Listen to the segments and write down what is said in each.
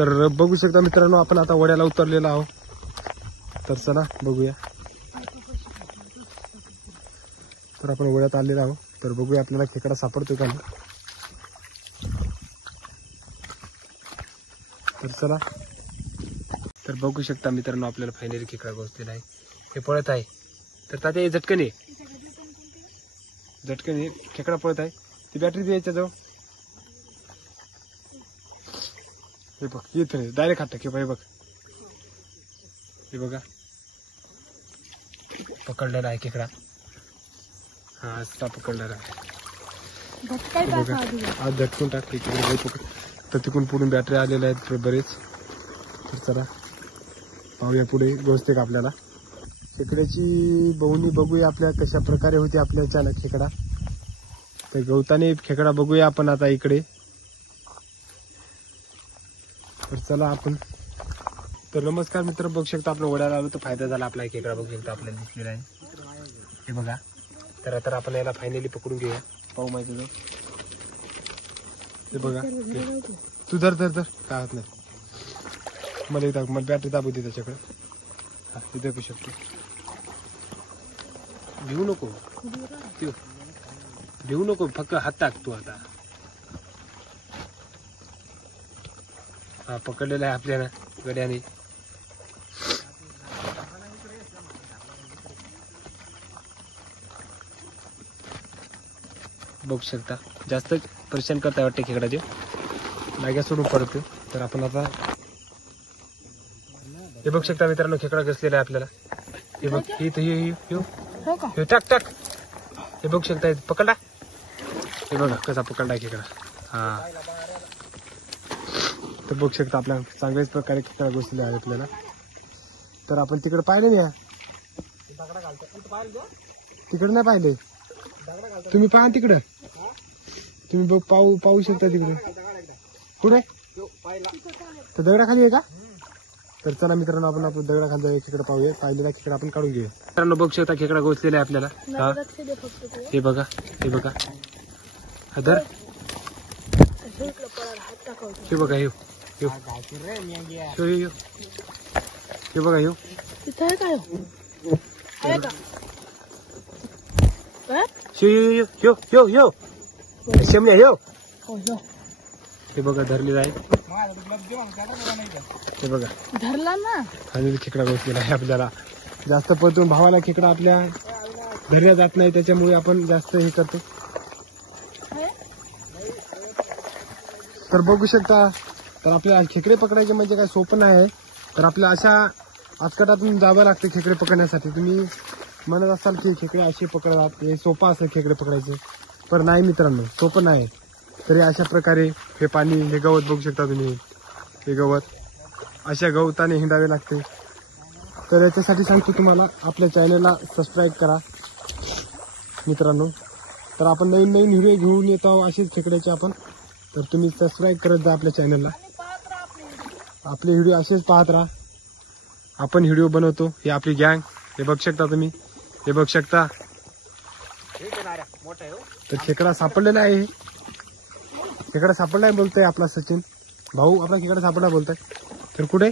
तर बघू शकता मित्रांनो, आपण आता वड्याला उतरलेलो आहोत. तर चला बघूया. तर आपण वड्यात आलेलो आहोत. तर बघूया आपल्याला खेकडा सापडतो का नाही. तर चला. तर बघू शकता मित्रांनो, आपल्याला फायनली खेकडा पोहोचलेला आहे. हे पळत आहे. तर तात्या झटकन ये, झटकन ये, खेकडा पळत आहे. ती बॅटरी द्यायच्या जवळ. हे बघ इथे डायरेक्ट हात टाक. हे बघ, हे बघा पकडलेला आहे खेकडा. हा असा पकडलेला आहे. आज झटकून टाकले पकड. तर तिकडून पुढून बॅटरी आलेल्या आहेत बरेच. तर चला पाहूया पुढे गोष्ट का आपल्याला. खेकड्याची बवणी बघूया आपल्या कशा प्रकारे होती आपल्या अचानक खेकडा. तर गवताने खेकडा बघूया आपण आता इकडे. तर चला आपण. तर नमस्कार मित्र, बघू शकता आपण वड्याला आलो तर फायदा झाला. आपला खेकडा बघू शकता आपल्याला दिसलेला आहे. हे बघा. तर आता आपण याला फायनली पकडून घेऊया. पाहू माहिती तो. हे बघा तू धर धर धर काय होत नाही. मला इथं मला बॅटरी दाबू दे त्याच्याकडे. हा इथे बघू शकतो. घेऊ नको घेऊ नको, फक्त हात टाक तू आता. हा पकडलेला आहे आपल्याला गड्याने. बघू शकता जास्त परेशान करता वाटते खेकडा ते. मागे सोडून पडतो. तर आपण आता हे बघू शकता मित्रांनो, खेकडा घसलेला आहे आपल्याला. हे बघ इथं टाक टाक. हे बघू शकता पकडला. हे बघा कसा पकडला खेकडा. हा तर बघू शकता आपल्या चांगल्याच प्रकारे खेकडा घुसलेला आहे आपल्याला. तर आपण तिकडे पाहिले नाही. तिकडे नाही पाहिले तुम्ही. पहा तिकडं तुम्ही बघ पाहू शकता तिकडे. कुठे तर दगडाखाली आहे का. तर चला मित्रांनो, आपण दगडाखाली जाऊया, खेकडा पाहूया. पाहिलेला खेकडा आपण काढून घेऊया. मित्रांनो बघू शकता खेकडा घुसलेला आहे आपल्याला. हा हे बघा, हे बघा. धर. हे बघा हे हे बघा यो. यो यो यो शेमण्या यो. हे बघा धरलेला आहे. हे बघा धरला ना. खाली खेकडा घुसलेला आहे आपल्याला. जास्त परतून भावाला खेकडा आपल्या धरल्या जात नाही, त्याच्यामुळे आपण जास्त हे करतो. तर बघू शकता. तर आपल्याला खेकडे पकडायचे म्हणजे काय सोपं नाही आहे. तर आपल्या अशा आजकाटातून जावं लागतं खेकडे पकडण्यासाठी. तुम्ही म्हणत असाल की खेकडे असे पकडतात, हे सोपं असेल खेकडे पकडायचं, पण नाही मित्रांनो, सोपं नाही. तरी अशा प्रकारे हे पाणी, हे गवत बघू शकता तुम्ही. हे गवत अशा गवताने हिंडावे लागते. तर याच्यासाठी सांगतो तुम्हाला, आपल्या चॅनलला सबस्क्राईब करा मित्रांनो. तर आपण नवीन नवीन व्हिडिओ घेऊन येतो असेच खेकड्याचे आपण. तर तुम्ही सबस्क्राईब करत जा आपल्या चॅनलला. आपले व्हिडिओ असेच पाहत राहा. आपण व्हिडिओ बनवतो. हे आपली गँग. हे बघू शकता तुम्ही. हे बघू शकता. तर खेकडा सापडलेला आहे. खेकडा सापडलाय बोलतोय आपला सचिन भाऊ. आपला खेकडा सापडला बोलतोय. तर कुठे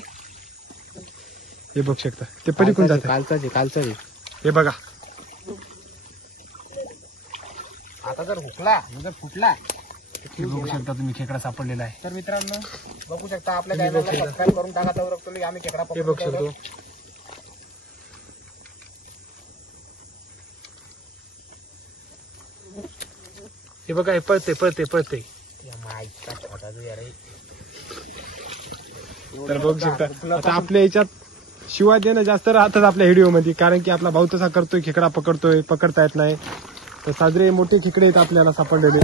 हे बघू शकता. ते पलीकडून जात कालचा हे बघा. आता जर हुकला म्हणजे फुटला. बघू शकता तुम्ही खेकडा सापडलेला आहे. तर मित्रांनो बघू शकता, आपल्या चॅनलला सबस्क्राईब करून टाका. तर आम्ही खेकडा हे बघू शकतो. हे बघा हे पळते पळते पळते. तर बघू शकता. आता आपल्या याच्यात शिवाय देणं जास्त राहतात आपल्या व्हिडिओ मध्ये, कारण की आपला भाऊ तसा करतोय, खेकडा पकडतोय, पकडता येत नाही. तर साजरे मोठे खेकडे आहेत आपल्याला सापडलेले.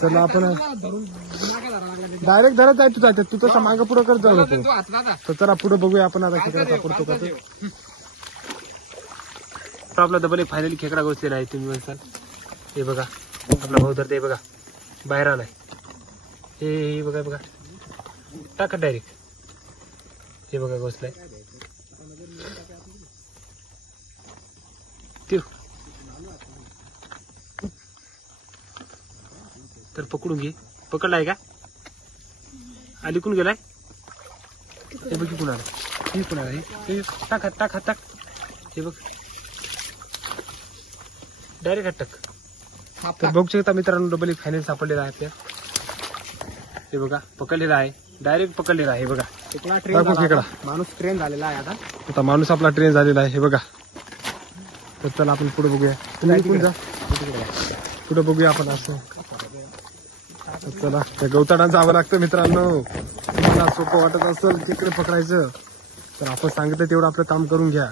चला आपण डायरेक्ट धरत आहे. तू जाते तू तसा मागं पुढं करत जाऊ नको. तर चला पुढे बघूया आपण आता खेकडा सापडतो का. तर आपला डबल एक फायनली खेकडा घुसलेला आहे. तुम्ही म्हणसाल हे बघा आपला भाऊ धरते. बघा बाहेर आलाय. हे बघा बघा टाका डायरेक्ट. हे बघा घुसलाय. तर पकडून घे. पकडलाय का. अलीकून गेलाय. हे बघ कुणाला हे कुणाला हे टाक हात टाक हात टाक हे बघ डायरेक्ट हात टाक. तर बघू शकता मित्रांनो डबल एक फायनल सापडलेला आहे आपल्या. हे बघा पकडलेला आहे डायरेक्ट पकडलेला आहे. हे बघा खेकडा दाखव ट्रेन खेकडा. माणूस ट्रेन झालेला आहे आता. आता माणूस आपला ट्रेन झालेला आहे. हे बघा तर चला आपण पुढे बघूया. तुम्ही इकडून जा पुढे बघूया आपण असं. तर चला त्या गवताडात जावं लागतं मित्रांनो. तुम्हाला सोपं वाटत असेल खेकडे पकडायचं तर आपण सांगितलं तेवढं आपलं काम करून घ्या.